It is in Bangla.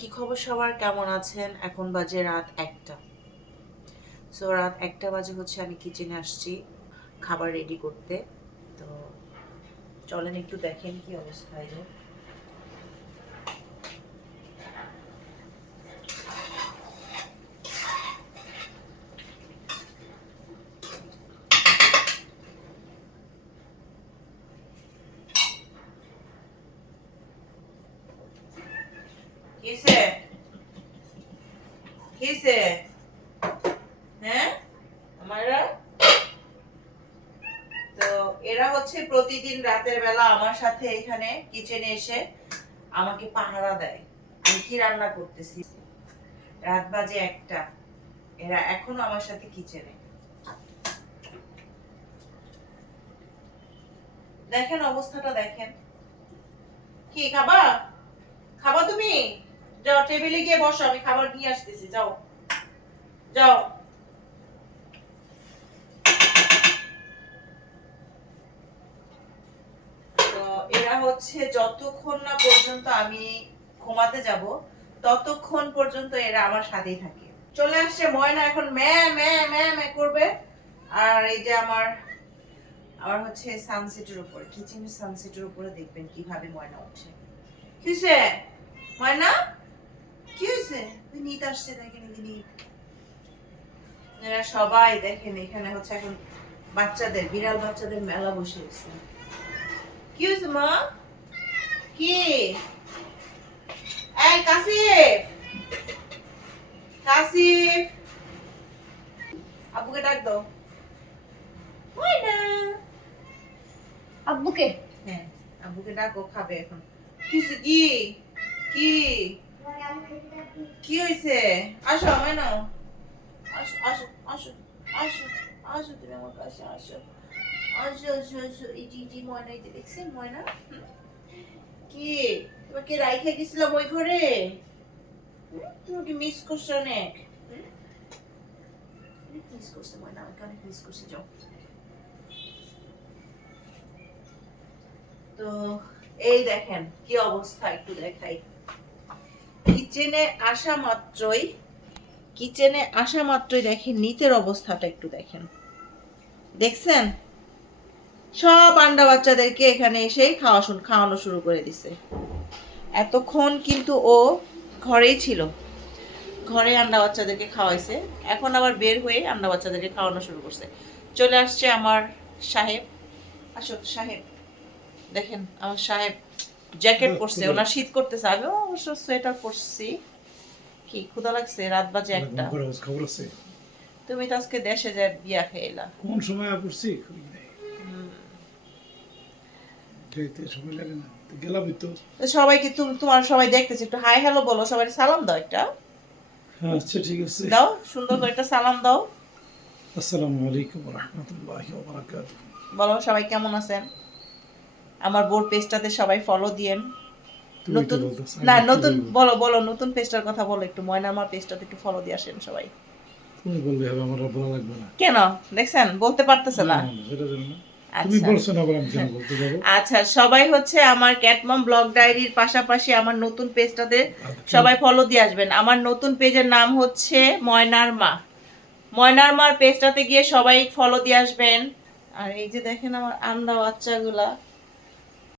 কি খবর সবার, কেমন আছেন? এখন বাজে রাত 1টা। রাত 1টা বাজে হচ্ছে আমি কিচেনে আসছি খাবার রেডি করতে। তো চলেন একটু দেখেন কি অবস্থা এলো। কিসে কিসে হ্যাঁ আমারা তো এরা হচ্ছে প্রতিদিন রাতের বেলা আমার সাথে এখানে কিচেনে এসে আমাকে পাহারা দেয় আমি কি রান্না করতেছি। রাত বাজে 1টা, এরা এখনো আমার সাথে কিচেনে। দেখেন অবস্থাটা দেখেন। কি খাবা? খাবা তুমি? যাও টেবিলে গিয়ে বসো, আমি খাবার নিয়ে আসতেছি। যাও যাও। তো এরা হচ্ছে যতক্ষণ না পর্যন্ত আমি ঘুমাতে যাব ততক্ষণ পর্যন্ত এরা আমার সাথেই থাকে। চলে আসছে ময়না, এখন ম্যা ম্যা ম্যা ম্যা করবে। আর এই যে আমার আমার হচ্ছে সানসেটের উপরে, কিচেনের সানসেটের উপরে দেখবেন কিভাবে ময়না উঠছে। কি হইছে ময়না? কি হইছে? তুই নিতে আসছে, দেখেন নিতে। এরা সবাই দেখেন এখানে হচ্ছে এখন বাচ্চাদের, বিড়াল বাচ্চাদের মেলা বসে গেছে। কি হয়েছে মা? কি? এই কাসিফ, কাসিফ, আব্বুকে ডাক দাও। ওই না, আব্বুকে? হ্যাঁ আব্বুকে ডাকো, খাবে এখন। কিছু কি কি কি হয়েছে? আসো আমায় নাও, আসো আসো আসো আসো আসো, তুমি আমার কাছে আসো, আসো আসো আসো। ইটি ময়না, এই যে দেখছেন ময়না? কি তোমাকে রাইখে গেছিলাম ওই ঘরে? তোমাকে মিস করছো অনেক? মিস করছে ময়না, আমাকে অনেক মিস করছে। যাও। তো এই দেখেন কি অবস্থা, একটু দেখাই। কিচেনে আসা মাত্রই দেখেন নিচের অবস্থাটা একটু দেখেন। দেখছেন? সব আন্ডা বাচ্চাদেরকে এখানে এসে খাওয়ানো শুরু করে দিছে। এতক্ষণ কিন্তু ও ঘরেই ছিল, ঘরে আন্ডা বাচ্চাদেরকে খাওয়াইছে, এখন আবার বের হয়ে আন্ডা বাচ্চাদেরকে খাওয়ানো শুরু করছে। চলে আসছে আমার সাহেব। আসো সাহেব, দেখেন আমার সাহেব জ্যাকেট পরছে, ওনার শীত করতেছে। আমি অবশ্য সোয়েটার পরছি। কি ক্ষুধা লাগছে? রাত বাজে 1টা। খবর আছে? তুমি তো আজকে দেশে যায় বিয়া খেয়েলা। কোন সময় পড়ছি? যাইতে সময় লাগে না, গেলামই তো। সবাইকে তোমার সবাই দেখতেছে, একটু হাই হ্যালো বলো, সবাই সালাম দাও একটা। আচ্ছা ঠিক আছে, দাও সুন্দর করে একটা সালাম দাও। আসসালামু আলাইকুম ওয়া রাহমাতুল্লাহি ওয়া বারাকাতুহু। বলো সবাই কেমন আছেন। আমার বোর পেজটাতে সবাই ফলো দিয়েন। নতুন না নতুন বলো বলো নতুন পেজটার কথা বলো একটু। ময়না আমার পেজটাতে একটু ফলো দিয়ে আসেন সবাই। তুমি বললে হবে, আমার বলা লাগবে না। কেন? দেখছেন বলতে পারতেছে না। সেটা জানো না, তুমি বলছো না, আমি কেন বলতে যাব? আচ্ছা সবাই হচ্ছে আমার ক্যাটমম ব্লগ ডায়েরির পাশাপাশি আমার নতুন পেজটাতে সবাই ফলো দিয়ে আসবেন। আমার নতুন পেজের নাম হচ্ছে ময়নার মা। ময়নার মার পেজটাতে গিয়ে সবাই ফলো দিয়ে আসবেন। আর এই যে দেখেন আমার আন্ডা বাচ্চাগুলা